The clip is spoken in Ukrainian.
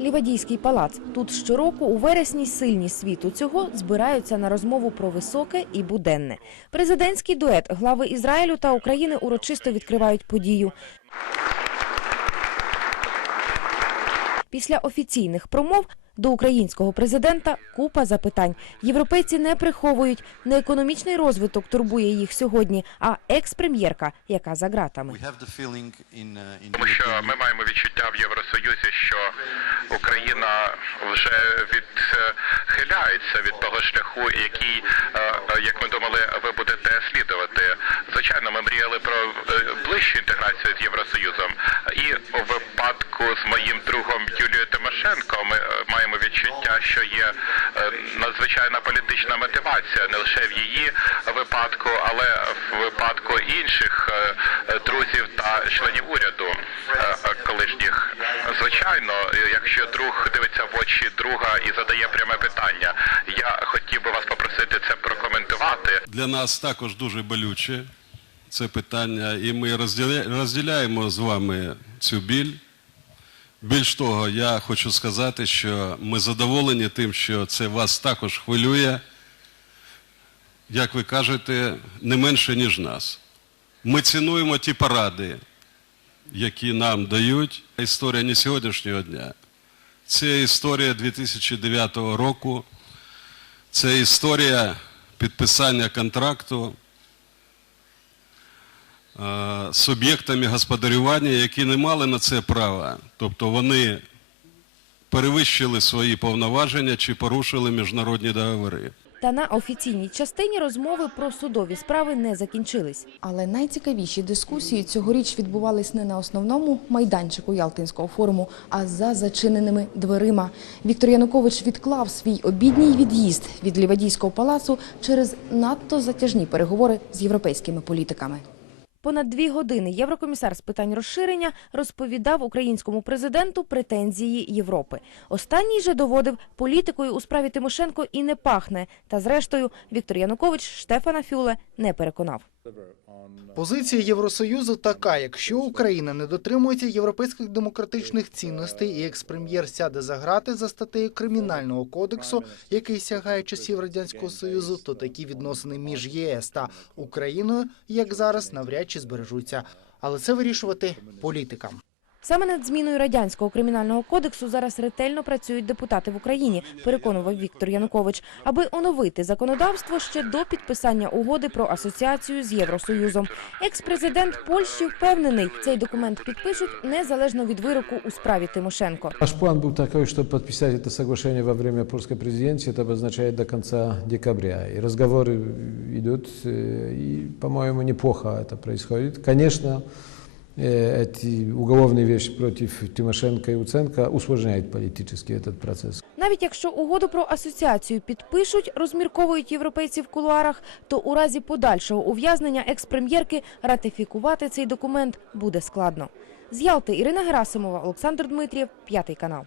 Лівадійський палац. Тут щороку у вересні сильні світу цього збираються на розмову про високе і буденне. Президентський дует глави Ізраїлю та України урочисто відкривають подію. Після офіційних промов до українського президента купа запитань. Європейці не приховують не економічний розвиток турбує їх сьогодні, а екс-прем'єрка, яка за ґратами. Uh, Тому що ми маємо відчуття в Євросоюзі, що Україна вже відхиляється від того шляху, який, е, е, як ми думали, ви будете слідувати. Звичайно, ми мріяли про е, ближчу інтеграцію з Євросоюзом. І у випадку з моїм другом Юлією Тимошенко ми е, маємо відчуття, що є е, надзвичайна політична мотивація не лише в її випадку, але в випадку інших е, друзів та членів уряду е, колишніх. Звичайно, якщо друг дивиться в очі друга і задає пряме питання, я хотів би вас попросити це прокоментувати. Для нас також дуже болюче це питання, і ми розділя- розділяємо з вами цю біль. Більш того, я хочу сказати, що ми задоволені тим, що це вас також хвилює, як ви кажете, не менше, ніж нас. Ми цінуємо ті поради, які нам дають. Історія не сьогоднішнього дня. Це історія 2009 року. Це історія підписання контракту суб'єктами господарювання, які не мали на це права. Тобто вони перевищили свої повноваження чи порушили міжнародні договори. Та на офіційній частині розмови про судові справи не закінчились. Але найцікавіші дискусії цьогоріч відбувались не на основному майданчику Ялтинського форуму, а за зачиненими дверима. Віктор Янукович відклав свій обідній від'їзд від Лівадійського палацу через надто затяжні переговори з європейськими політиками. Понад дві години єврокомісар з питань розширення розповідав українському президенту претензії Європи. Останній же доводив політикою у справі Тимошенко і не пахне. Та зрештою Віктор Янукович Штефана Фюле не переконав. Позиція Євросоюзу така: якщо Україна не дотримується європейських демократичних цінностей і експрем'єр сяде за грати за статтею кримінального кодексу, який сягає часів радянського союзу, то такі відносини між ЄС та Україною, як зараз, навряд чи збережуться. Але це вирішувати політикам. Саме над зміною радянського кримінального кодексу зараз ретельно працюють депутати в Україні, переконував Віктор Янукович, аби оновити законодавство ще до підписання угоди про асоціацію з Євросоюзом. Екс-президент Польщі впевнений, цей документ підпишуть незалежно від вироку у справі Тимошенко. Наш план был такой, чтобы подписать это соглашение во время польской президенции, это обозначает до конца декабря. И разговоры идут, э, и, по-моему, неплохо это происходит. Конечно, э, эти уголовные вещи против Тимошенко и Уценко усложняют политически этот процесс. Навіть якщо угоду про асоціацію підпишуть, розмірковують європейці в кулуарах, то у разі подальшого ув'язнення екс-прем'єрки ратифікувати цей документ буде складно. З Ялти Ірина Герасимова, Олександр Дмитрієв, п'ятий канал.